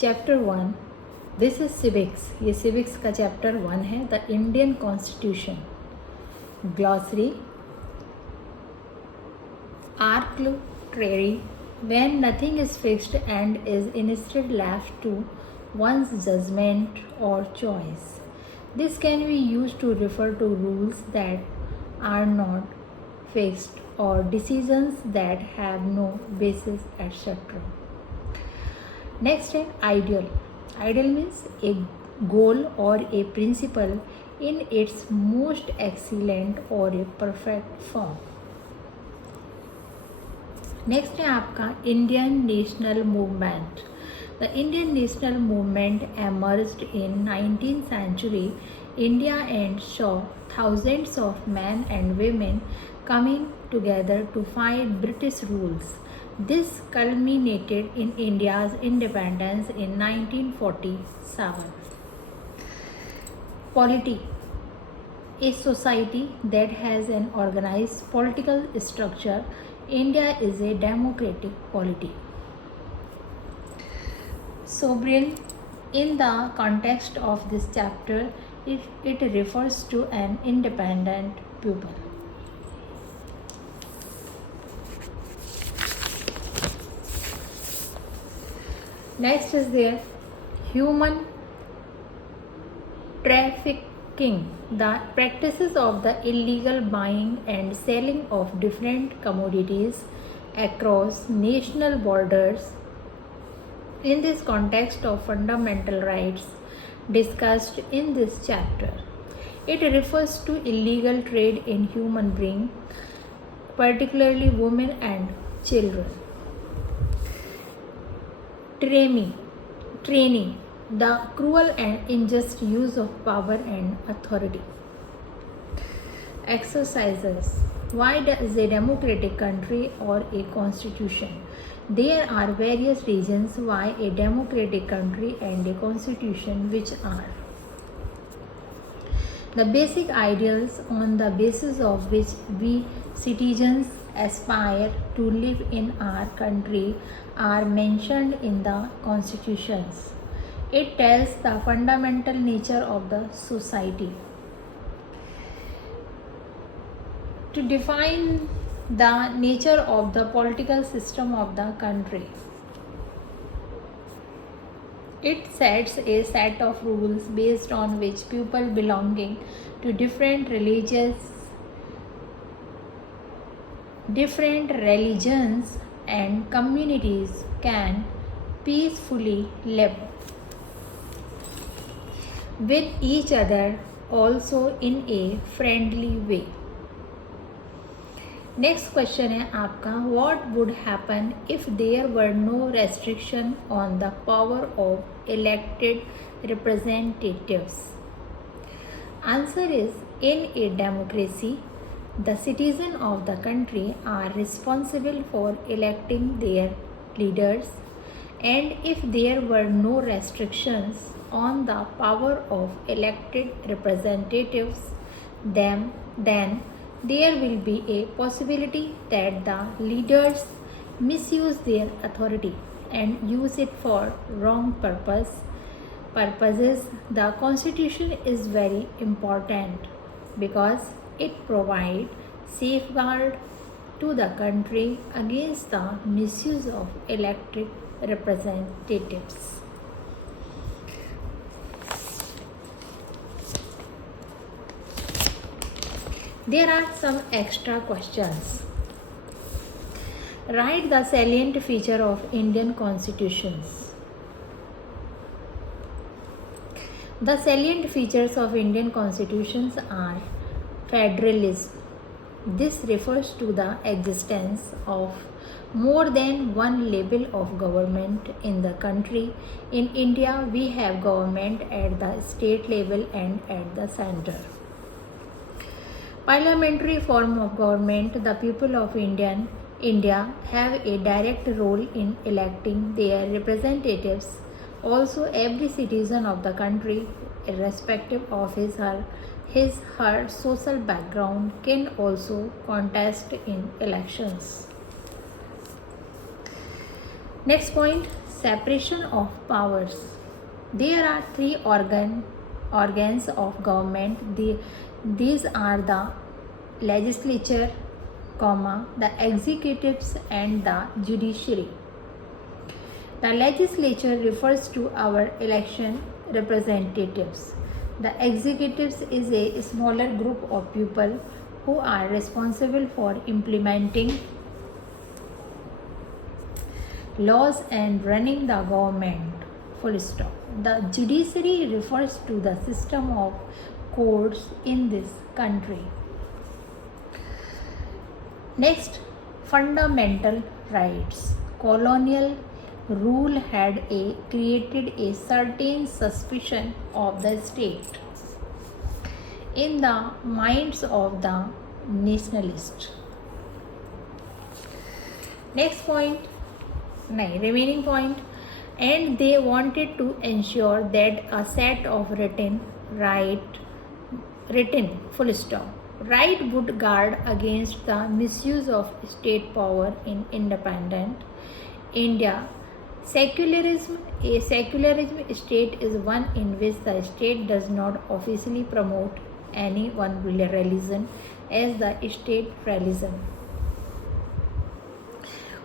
Chapter 1, this is civics. ये civics का chapter 1 है, the Indian constitution. Glossary, arbitrary when nothing is fixed and is instead left to one's judgment or choice. This can be used to refer to rules that are not fixed or decisions that have no basis, etc. Next है ideal. Ideal means a goal or a principle in its most excellent or a perfect form. Next है आपका Indian national movement. The Indian national movement emerged in 19th century India and saw thousands of men and women coming together to fight British rules. This culminated in India's independence in 1947. Polity, a society that has an organized political structure. India is a democratic polity. Sovereign, in the context of this chapter, it refers to an independent people. Next is there human trafficking, the practices of the illegal buying and selling of different commodities across national borders. In this context of fundamental rights discussed in this chapter, it refers to illegal trade in human beings, particularly women and children. Training, the cruel and unjust use of power and authority. Exercises, why does a democratic country or a constitution? There are various reasons why a democratic country and a constitution, which are the basic ideals on the basis of which we citizens aspire to live in our country are mentioned in the constitutions. It tells the fundamental nature of the society. To define the nature of the political system of the country, it sets a set of rules based on which people belonging to different religions and communities can peacefully live with each other, also in a friendly way. Next question है आपका, what would happen if there were no restriction on the power of elected representatives? Answer is, in a democracy, the citizens of the country are responsible for electing their leaders, and if there were no restrictions on the power of elected representatives, then there will be a possibility that the leaders misuse their authority and use it for wrong purposes. The constitution is very important because it provides safeguard to the country against the misuse of elected representatives. There are some extra questions. Write the salient feature of Indian constitutions. The salient features of Indian constitutions are federalism. This refers to the existence of more than one level of government in the country. In India, we have government at the state level and at the center. Parliamentary form of government, the people of India have a direct role in electing their representatives. Also, every citizen of the country, irrespective of her social background, can also contest in elections. Next point, Separation of powers. There are three organs of government. These are the legislature, the executives and the judiciary. The legislature refers to our election representatives. The executives is a smaller group of people who are responsible for implementing laws and running the government. Full stop. The judiciary refers to the system of courts in this country. Next, fundamental rights. Colonial rule had created a certain suspicion of the state in the minds of the nationalists. Next point, remaining point, and they wanted to ensure that a set of written full stop right would guard against the misuse of state power in independent India. Secularism state is one in which the state does not officially promote any one religion as the state religion.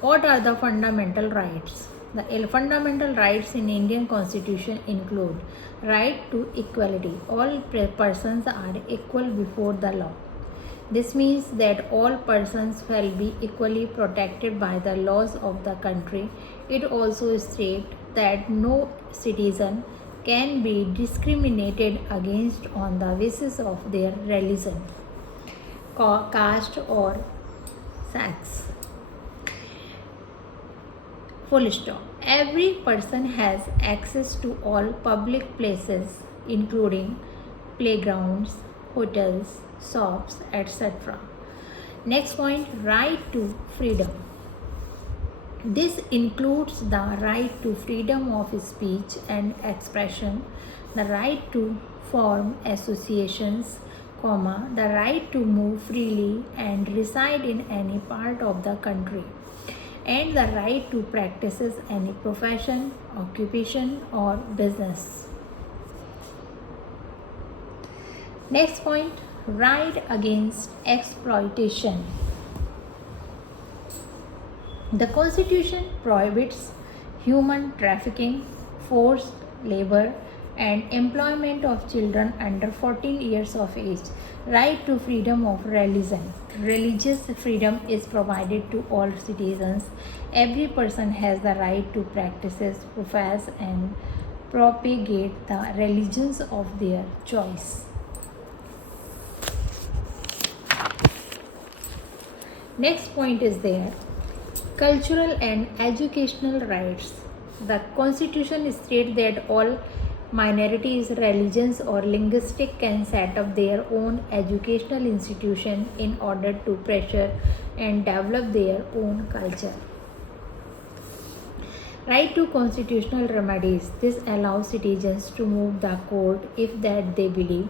What are the fundamental rights? The fundamental rights in Indian Constitution include right to equality. All persons are equal before the law. This means that all persons shall be equally protected by the laws of the country. It also states that no citizen can be discriminated against on the basis of their religion, caste, or sex. Full stop. Every person has access to all public places, including playgrounds, hotels, shops, etc. Next point, right to freedom. This includes the right to freedom of speech and expression, the right to form associations, the right to move freely and reside in any part of the country, and the right to practice any profession, occupation, or business. Next point, right against exploitation. The Constitution prohibits human trafficking, forced labor, and employment of children under 14 years of age. Right to freedom of religion. Religious freedom is provided to all citizens. Every person has the right to practice, profess, and propagate the religions of their choice. Next point is there, cultural and educational rights. The Constitution states that all minorities, religions, or linguistic can set up their own educational institution in order to pressure and develop their own culture. Right to constitutional remedies. This allows citizens to move the court if that they believe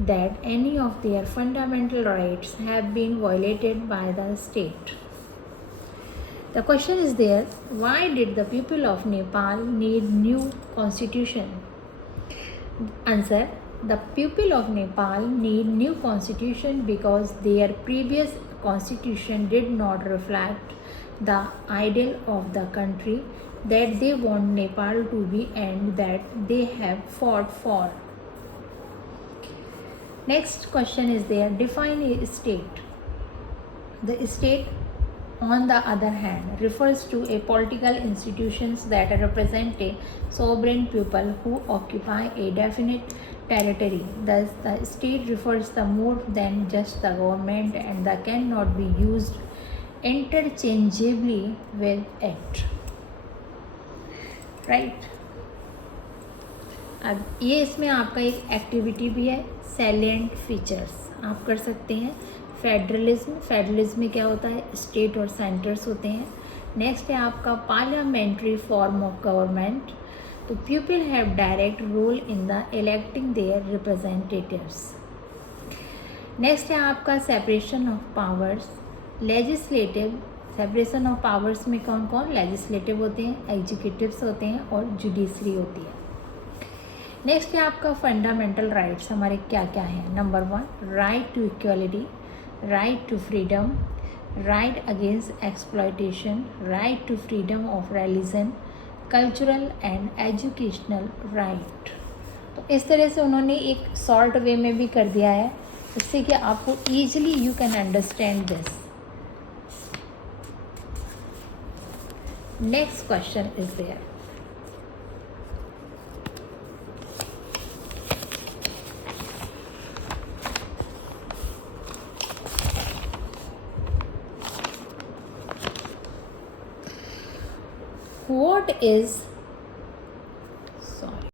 that any of their fundamental rights have been violated by the state. The question is there, why did the people of Nepal need new constitution? Answer, the people of Nepal need new constitution because their previous constitution did not reflect the ideal of the country that they want Nepal to be and that they have fought for. Next question is there, define a state. The state, on the other hand, refers to a political institutions that represent a sovereign people who occupy a definite territory. Thus, the state refers to more than just the government and that cannot be used interchangeably with it. Right? अब ये इसमें आपका एक activity भी है, salient features आप कर सकते हैं. फेडरलिज्म में क्या होता है, स्टेट और सेंटर्स होते हैं. नेक्स्ट है आपका पार्लियामेंट्री फॉर्म ऑफ गवर्नमेंट. तो people have direct role in the electing their representatives. Next है आपका separation of powers. Legislative separation of powers में कौन कौन, लेजिस्लेटिव होते हैं, एग्जीक्यूटिव्स होते हैं और जुडिशरी होती है। नेक्स्ट है आपका फंडामेंटल राइट्स हमारे क्या क्या हैं। Number 1, right to equality, right to freedom, right against exploitation, right to freedom of religion, cultural and educational right. तो इस तरह से उन्होंने एक शॉर्ट वे में भी कर दिया है, जिससे कि आपको easily you can understand this. Next question is there, what is